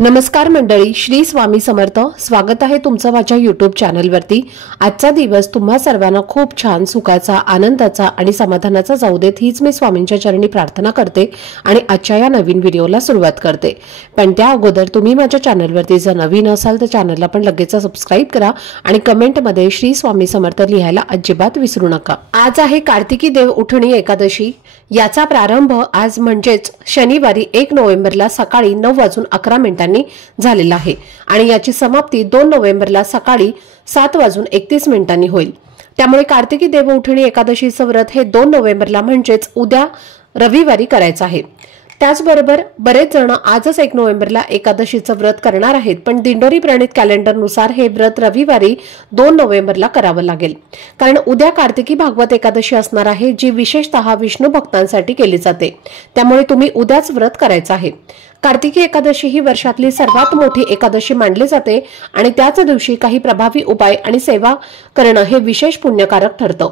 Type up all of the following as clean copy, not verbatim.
नमस्कार मंडळी, श्री स्वामी समर्थ. स्वागत आहे तुमचं माझ्या YouTube चॅनलवरती. आजचा दिवस तुम्हा सर्वांना खूप छान, सुखाचा, आनंदाचा आणि समाधानाचा जाऊ देत, हीच मी स्वामींच्या चरणी प्रार्थना करते आणि आजच्या या नवीन व्हिडिओला सुरुवात करते. पण त्या अगोदर तुम्ही माझ्या चॅनलवरती जर नवीन असाल तर चॅनलला पण लगेच सबस्क्राइब करा आणि कमेंटमध्ये श्री स्वामी समर्थ लिहायला अजिबात विसरू नका. आज आहे कार्तिकी देव उठणी एकादशी. याचा प्रारंभ आज म्हणजेच शनिवारी 1 नोव्हेंबरला सकाळी 9:11 झालेला आहे आणि याची समाप्ती 2 नोव्हेंबरला सकाळी 7:31 होईल. त्यामुळे कार्तिकी देव उठणी एकादशीचं व्रत हे 2 नोव्हेंबरला म्हणजेच उद्या रविवारी करायचं आहे. त्याचबरोबर बरेच जण आजच 1 नोव्हेंबरला एकादशीचं व्रत करणार आहेत, पण दिंडोरी प्रणित कॅलेंडरनुसार हे व्रत रविवारी 2 नोव्हेंबरला करावं लागेल, कारण उद्या कार्तिकी भागवत एकादशी असणार आहे, जी विशेषतः विष्णू भक्तांसाठी केली जाते. त्यामुळे तुम्ही उद्याच व्रत करायचं आहे. कार्तिकी एकादशी ही वर्षातली सर्वात मोठी एकादशी मानली जाते आणि त्याच दिवशी काही प्रभावी उपाय आणि सेवा करणं हे विशेष पुण्यकारक ठरतं.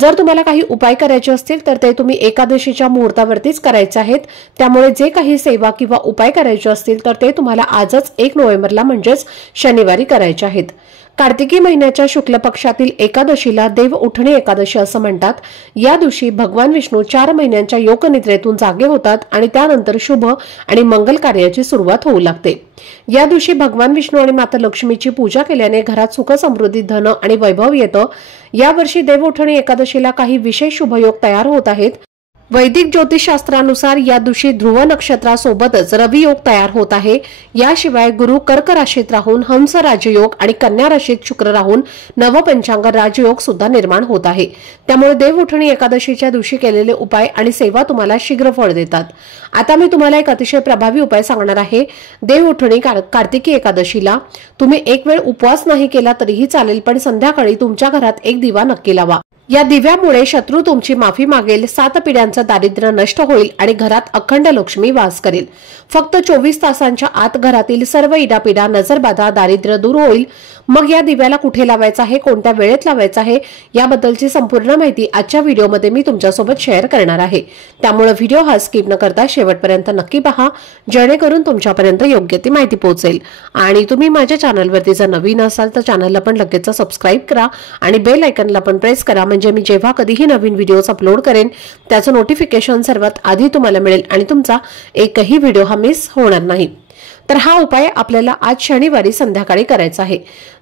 जर तुम्हाला काही उपाय करायचे असतील तर ते तुम्ही एकादशीच्या मुहूर्तावरतीच करायचे आहेत. त्यामुळे जे काही सेवा किंवा उपाय करायचे असतील तर ते तुम्हाला आजच 1 नोव्हेंबरला म्हणजेच शनिवारी करायचे आहेत. कार्तिकी महिन्याच्या शुक्ल पक्षातील एकादशीला देव उठणी एकादशी असं म्हणतात. या दिवशी भगवान विष्णू 4 महिन्यांच्या योगनिद्रेतून जागे होतात आणि त्यानंतर शुभ आणि मंगल कार्याची सुरुवात होऊ लागते. या दिवशी भगवान विष्णू आणि माता लक्ष्मीची पूजा केल्याने घरात सुख, समृद्धी, धन आणि वैभव येतं. यावर्षी देव उठणी एकादशीला काही विशेष शुभयोग तयार होत आहेत. वैदिक ज्योतिषशास्त्रानुसार या दिवशी ध्रुव नक्षत्रासोबतच रवी योग तयार होत आहे. याशिवाय गुरु कर्क राशीत राहून हंस राजयोग आणि कन्या राशीत शुक्र राहून नवपंचांग राजयोग सुद्धा निर्माण होत आहे. त्यामुळे देव उठणी एकादशीच्या दिवशी केलेले उपाय आणि सेवा तुम्हाला शीघ्र फळ देतात. आता मी तुम्हाला एक अतिशय प्रभावी उपाय सांगणार आहे. देव उठणी कार्तिकी एकादशीला तुम्ही एक वेळ उपवास नाही केला तरीही चालेल, पण संध्याकाळी तुमच्या घरात एक दिवा नक्की लावा. या दिव्यामुळे शत्रू तुमची माफी मागेल, 7 पिढ्यांचं दारिद्र्य नष्ट होईल आणि घरात अखंड लक्ष्मी वास करेल. फक्त 24 तासांच्या आत घरातील सर्व इडापिडा, नजरबाधा, दारिद्र्य दूर होईल. मग या दिव्याला कुठे लावायचं आहे, कोणत्या वेळेत लावायचं आहे, याबद्दलची संपूर्ण माहिती आजच्या व्हिडिओमध्ये मी तुमच्यासोबत शेअर करणार आहे. त्यामुळे व्हिडिओ हा स्किप न करता शेवटपर्यंत नक्की पहा, जेणेकरून तुमच्यापर्यंत योग्य ती माहिती पोहोचेल. आणि तुम्ही माझ्या चॅनलवरती जर नवीन असाल तर चॅनलला पण लगेच सबस्क्राइब करा आणि बेल आयकॉनला पण प्रेस करा, म्हणजे मी जेव्हा कधीही नवीन व्हिडिओज अपलोड करेन त्याचं नोटिफिकेशन सर्वात आधी तुम्हाला मिळेल आणि तुमचा एकही व्हिडिओ हा मिस होणार नाही. तर हा उपाय आपल्याला आज शनिवारी संध्याकाळी करायचा आहे.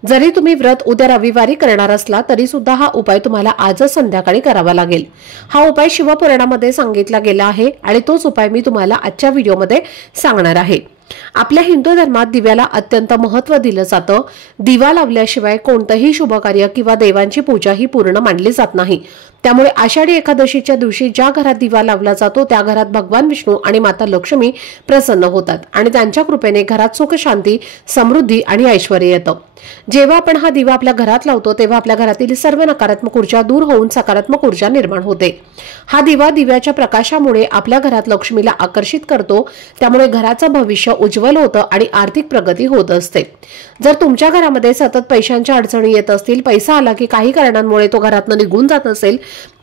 जरी तुम्ही व्रत उद्या रविवारी करणार असला तरी सुद्धा हा उपाय तुम्हाला आजच संध्याकाळी करावा लागेल. हा उपाय शिवपुराणामध्ये सांगितला गेला आहे आणि तोच उपाय मी तुम्हाला आजच्या व्हिडिओमध्ये सांगणार आहे. आपल्या हिंदू धर्मात दिव्याला अत्यंत महत्त्व दिलं जातं. दिवा लावल्याशिवाय कोणतंही शुभ कार्य किंवा देवांची पूजा ही पूर्ण मानली जात नाही. त्यामुळे आषाढी एकादशीच्या दिवशी ज्या घरात दिवा लावला जातो त्या घरात भगवान विष्णू आणि माता लक्ष्मी प्रसन्न होतात आणि त्यांच्या कृपेने घरात सुख, शांती, समृद्धी आणि ऐश्वर येतं. जेव्हा आपण हा दिवा आपल्या घरात लावतो तेव्हा आपल्या घरातील सर्व नकारात्मक ऊर्जा दूर होऊन सकारात्मक ऊर्जा निर्माण होते. हा दिवा दिव्याच्या प्रकाशामुळे आपल्या घरात लक्ष्मीला आकर्षित करतो. त्यामुळे घराचं भविष्य उज्ज्वल होतं आणि आर्थिक प्रगती होत असते. जर तुमच्या घरामध्ये सतत पैशांच्या अडचणी येत असतील, पैसा आला की काही कारणांमुळे तो घरातून निघून जात असेल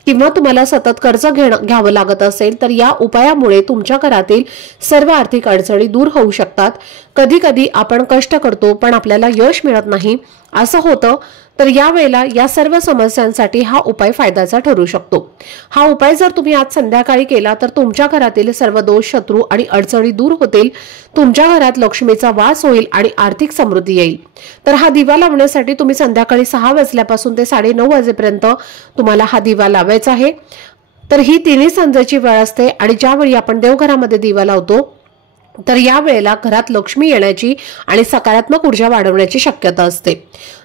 किंवा तुम्हाला सतत कर्ज घ्यावं लागत असेल तर या उपायामुळे तुमच्या घरातील सर्व आर्थिक अडचणी दूर होऊ शकतात. कधी कधी आपण कष्ट करतो पण आपल्याला यश मिळत नाही असं होतं, तर यावेळेला या सर्व समस्यांसाठी हा उपाय फायद्याचा ठरू शकतो. हा उपाय जर तुम्ही आज संध्याकाळी केला तर तुमच्या घरातील सर्व दोष, शत्रू आणि अडचणी दूर होतील. तुमच्या घरात लक्ष्मीचा वास होईल आणि आर्थिक समृद्धी येईल. तर हा दिवा लावण्यासाठी तुम्ही संध्याकाळी 6 वाजल्यापासून ते 9:30 वाजेपर्यंत तुम्हाला हा दिवा लावायचा आहे. तर ही तिन्ही संध्याची वेळ असते आणि ज्यावेळी आपण देवघरामध्ये दिवा लावतो तर या वेळेला घरात लक्ष्मी येण्याची आणि सकारात्मक ऊर्जा वाढवण्याची शक्यता असते.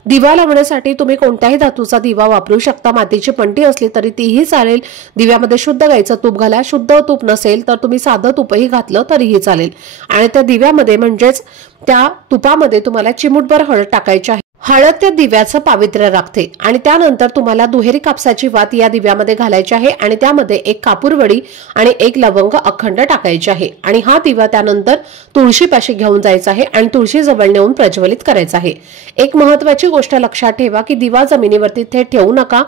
दिवा लावण्यासाठी तुम्ही कोणत्याही धातूचा दिवा वापरू शकता. मातीची पंटी असली तरी तीही चालेल. दिव्यामध्ये शुद्ध गाईचं तूप घाला. शुद्ध तूप नसेल तर तुम्ही साधं तुपही घातलं तरीही चालेल. आणि त्या दिव्यामध्ये म्हणजेच त्या तुपामध्ये तुम्हाला चिमूटभर हळद टाकायची आहे. हळद त्या दिव्याचं पावित्र्य राखते आणि त्यानंतर तुम्हाला दुहेरी कापसाची वात या दिव्यामध्ये घालायची आहे आणि त्यामध्ये 1 कापूरवडी आणि 1 लवंग अखंड टाकायचे आहे. आणि हा दिवा त्यानंतर तुळशीपाशी घेऊन जायचा आहे आणि तुळशी जवळ नेऊन प्रज्वलित करायचा आहे. एक महत्त्वाची गोष्ट लक्षात ठेवा की दिवा जमिनीवरती थेट ठेवू नका.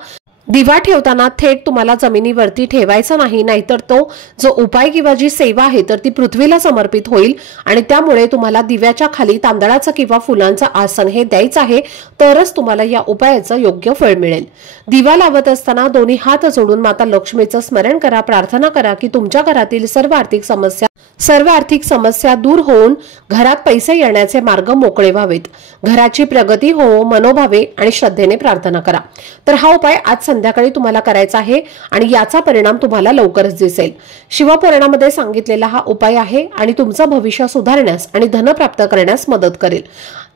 दिवा ठेवताना थेट तुम्हाला जमिनीवरती ठेवायचा नाही, नाहीतर तो जो उपाय किंवा जी सेवा आहे तर ती पृथ्वीला समर्पित होईल आणि त्यामुळे तुम्हाला दिव्याच्या खाली तांदळाचं किंवा फुलांचं आसन हे द्यायचं आहे, तरच तुम्हाला या उपायाचं योग्य फळ मिळेल। दिवा लावत असताना दोन्ही हात जोडून माता लक्ष्मीचं स्मरण करा, प्रार्थना करा की तुमच्या घरातील सर्व आर्थिक समस्या दूर होऊन घरात पैसे येण्याचे मार्ग मोकळे व्हावेत, घराची प्रगती हो, मनोभावे आणि श्रद्धेने प्रार्थना करा। तर हा उपाय आज संध्याकाळी तुम्हाला करायचा आहे आणि याचा परिणाम तुम्हाला लवकरच दिसेल। शिवपुराणामध्ये सांगितलेला हा उपाय आहे आणि तुमचं भविष्य सुधारण्यास आणि धन प्राप्त करण्यास मदत करेल।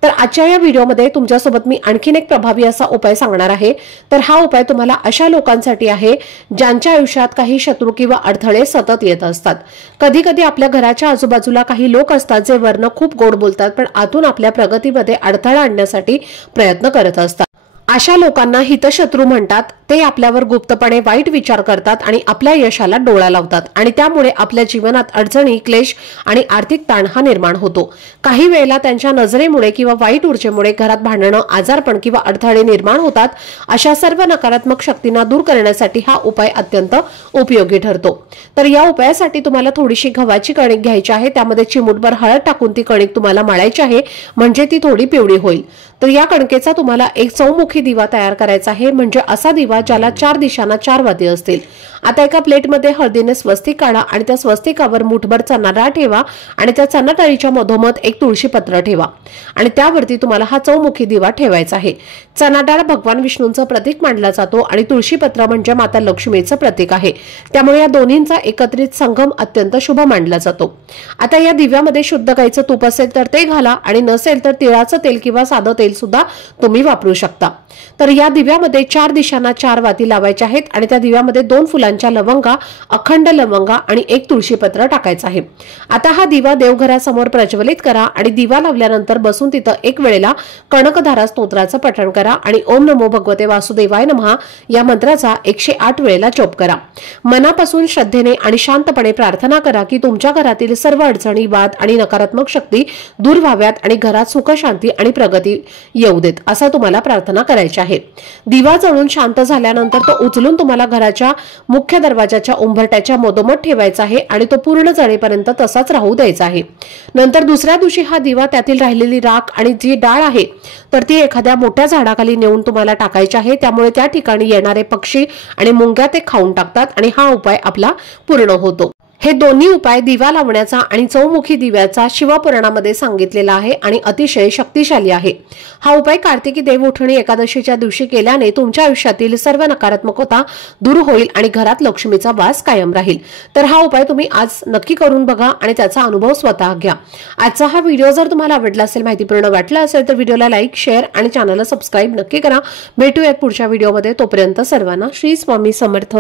तर आजच्या या व्हिडिओमध्ये तुमच्यासोबत मी आणखीन एक प्रभावी असा उपाय सांगणार आहे। तर हा उपाय तुम्हाला अशा लोकांसाठी आहे ज्यांच्या आयुष्यात काही शत्रू किंवा अडथळे सतत येत असतात। कधी कधी आपल्या घराच्या आजूबाजूला काही लोक असतात जे वरनं खूप गोड बोलतात पण आतून आपल्या प्रगतीमध्ये अडथळा आणण्यासाठी प्रयत्न करत असतात। अशा लोकांना हितशत्रू म्हणतात। ते आपल्यावर गुप्तपणे वाईट विचार करतात आणि आपल्या यशाला डोळा लावतात आणि त्यामुळे आपल्या जीवनात अडचणी, क्लेश आणि आर्थिक ताण हा निर्माण होतो। काही वेळेला त्यांच्या नजरेमुळे किंवा वाईट ऊर्जेमुळे घरात भांडणं, आजारपण किंवा अडथळे निर्माण होतात। अशा सर्व नकारात्मक शक्तींना दूर करण्यासाठी हा उपाय अत्यंत उपयोगी ठरतो। तर या उपायासाठी तुम्हाला थोडीशी गव्हाची कणिक घ्यायची आहे, त्यामध्ये चिमूटभर हळद टाकून ती कणिक तुम्हाला मळायची आहे, म्हणजे ती थोडी पिवळी होईल। तर या कणकेचा तुम्हाला एक चौमुखी दिवा तयार करायचा आहे, म्हणजे असा दिवा ज्याला 4 दिशांना 4 वाती असतील। आता एका प्लेटमध्ये हळदीने स्वस्तिक काढा आणि त्या स्वस्तिकावर मुठभर चणा डाळ ठेवा आणि त्या चणा डाळीच्या मधोमध एक तुळशी पत्र ठेवा आणि त्यावरती तुम्हाला हा चौमुखी दिवा ठेवायचा आहे। चणा डाळ भगवान विष्णूंचं प्रतीक मानला जातो आणि तुळशी पत्र म्हणजे माता लक्ष्मीचं प्रतीक आहे, त्यामुळे या दोन्हींचा एकत्रित संगम अत्यंत शुभ मानला जातो। आता या दिव्यामध्ये शुद्ध गाईचं तूप असेल तर ते घाला आणि नसेल तर तिळाचं तेल किंवा साधं तेल सुद्धा तुम्ही वापरू शकता। तर या दिव्यामध्ये 4 दिशांना 4 वाती लावायच्या आहेत आणि त्या दिव्यामध्ये 2 फुलांच्या लवंगा, अखंड लवंगा आणि एक तुळशीपत्र टाकायचं आहे। आता हा दिवा देवघरासमोर प्रज्वलित करा आणि दिवा लावल्यानंतर बसून तिथं एक वेळेला कणकधारा स्तोत्राचं पठण करा आणि ओम नमो भगवते वासुदेवाय नमः या मंत्राचा 108 वेळेला जप करा। मनापासून श्रद्धेने आणि शांतपणे प्रार्थना करा की तुमच्या घरातील सर्व अडचणी, वाद आणि नकारात्मक शक्ती दूर व्हाव्यात आणि घरात सुख, शांती आणि प्रगती येऊ देत, असं तुम्हाला प्रार्थना करायची आहे। दिवा जळून शांत झाल्यानंतर तो उचलून तुम्हाला घराच्या मुख्य दरवाजाच्या उंबरट्याच्या मधोमध ठेवायचा आहे आणि तो पूर्ण जळेपर्यंत तसाच राहू द्यायचा आहे। नंतर दुसऱ्या दिवशी हा दिवा त्यातील राहिलेली राख आणि जी डाळ आहे तर ती एखाद्या मोठ्या झाडाखाली नेऊन तुम्हाला टाकायची आहे, त्यामुळे त्या ठिकाणी येणारे पक्षी आणि मुंग्या ते खाऊन टाकतात आणि हा उपाय आपला पूर्ण होतो। हे दोन्ही उपाय दिवा लावण्याचा आणि चौमुखी दिव्याचा शिवपुराणामध्ये सांगितलेला आहे आणि अतिशय शक्तिशाली आहे। हा उपाय कार्तिकी देवउठणी एकादशीच्या दिवशी केल्याने तुमच्या आयुष्यातील सर्व नकारात्मकता दूर होईल आणि घरात लक्ष्मीचा वास कायम राहील। तर हा उपाय तुम्ही आज नक्की करून बघा आणि त्याचा अनुभव स्वतः घ्या। आजचा हा व्हिडिओ जर तुम्हाला आवडला असेल, माहितीपूर्ण वाटला असेल तर व्हिडिओला लाईक, शेअर आणि चॅनलला सबस्क्राईब नक्की करा। भेटूयात पुढच्या व्हिडिओमध्ये, तोपर्यंत सर्वांना श्री स्वामी समर्थ।